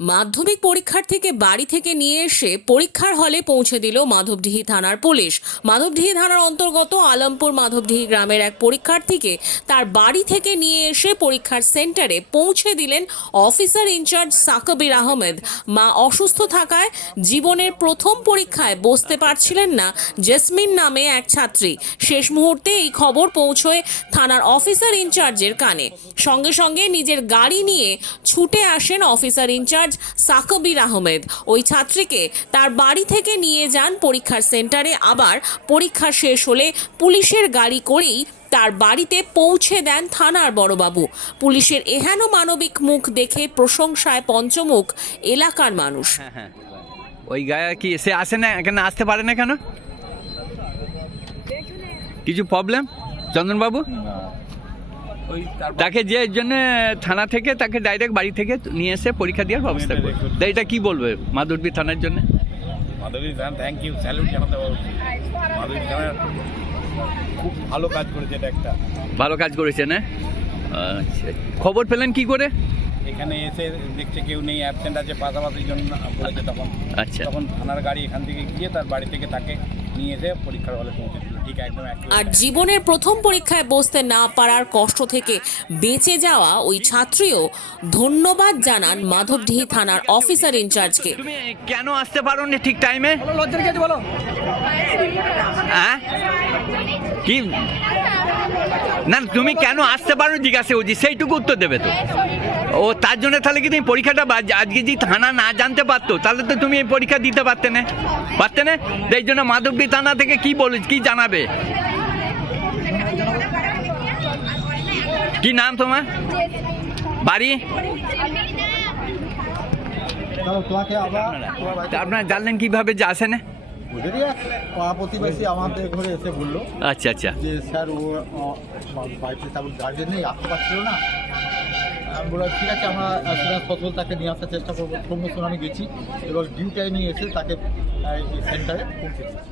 মাধ্যমিক পরীক্ষার্থীকে বাড়ি থেকে নিয়ে এসে পরীক্ষার হলে পৌঁছে দিল মাধবডিহি থানার পুলিশ। মাধবডিহি থানার অন্তর্গত আলমপুর মাধবডিহি গ্রামের এক পরীক্ষার্থীকে তার বাড়ি থেকে নিয়ে এসে পরীক্ষার সেন্টারে পৌঁছে দিলেন অফিসার ইনচার্জ সাকবির আহমেদ। মা অসুস্থ থাকায় জীবনের প্রথম পরীক্ষায় বসতে পারছিলেন না জেসমিন নামে এক ছাত্রী। শেষ মুহূর্তে এই খবর পৌঁছয় থানার অফিসার ইনচার্জের কানে। সঙ্গে সঙ্গে নিজের গাড়ি নিয়ে ছুটে আসেন অফিসার ইনচার্জ সাকবির আহমেদ। ওই ছাত্রীকে তার বাড়ি থেকে নিয়ে যান পরীক্ষার সেন্টারে। আবার পরীক্ষা শেষ হলে পুলিশের গাড়ি করেই তার বাড়িতে পৌঁছে দেন থানার বড়বাবু। পুলিশের এহেন মানবিক মুখ দেখে প্রশংসায় পঞ্চমুখ এলাকার মানুষ। ওই গায়ে কি এসে আসে না, এখানে আসতে পারে না কেন? কিছু প্রবলেম চন্দনবাবু? তাকে যে জন্য থানা থেকে তাকে ডাইরেক্ট বাড়ি থেকে নিয়ে এসে পরীক্ষা দেওয়ার ব্যবস্থা করে। তাই এটা কি বলবে মাধবডিহি থানার জন্য? মাধবডিহি থানা থ্যাংক ইউ, স্যালুট জানাতে পারবো। মাধবডিহি থানা খুব ভালো কাজ করেছে, এটা একটা ভালো কাজ করেছে না? আচ্ছা, খবর পেলেন কি করে? এখানে এসে দেখছে কেউ নেই, অ্যাবসেন্ট আছে, পাশাপাশি জন্য বলেছে তখন। আচ্ছা, তখন থানার গাড়ি এখান থেকে গিয়ে তার বাড়ি থেকে তাকে নিয়ে এসে পরীক্ষার হলে পৌঁছে দিল। ঠিক একদম। আর জীবনের প্রথম পরীক্ষায় বসতে না পারার কষ্ট থেকে বেঁচে যাওয়া ওই ছাত্রীও ধন্যবাদ জানান মাধবডিহি থানার অফিসার ইনচার্জকে। তুমি কেন আসতে পারো না ঠিক টাইমে? হ্যাঁ কি না, তুমি কেন আসতে পারো জিজ্ঞাসা করছি, সেইটুকু উত্তর দেবে তো। ও তার জন্য তাহলে কি তুমি পরীক্ষাটা আজকে যদি থানা না জানতে পারতো তাহলে তো তুমি এই পরীক্ষা দিতে পারতে না, পারতে না? এই জন্য মাধবডিহি থানা থেকে কি বলে কি জানাবে? কি নাম তোমার? বাড়ি? আপনারা জানলেন কিভাবে যে আসে না? প্রতিবেশী আমাদের ঘরে এসে বললো আচ্ছা আচ্ছা যে স্যার ও বাড়িতে তারপর গার্জেন নেই, আসতে পারছিল না। আমি বললাম ঠিক আছে, আমরা অ্যাজ পসিবল তাকে নিয়ে আসার চেষ্টা করবো। প্রমোশন আমি গেছি এবং ডিউ টাইমে এসে তাকে সেন্টারে পৌঁছে দিচ্ছি।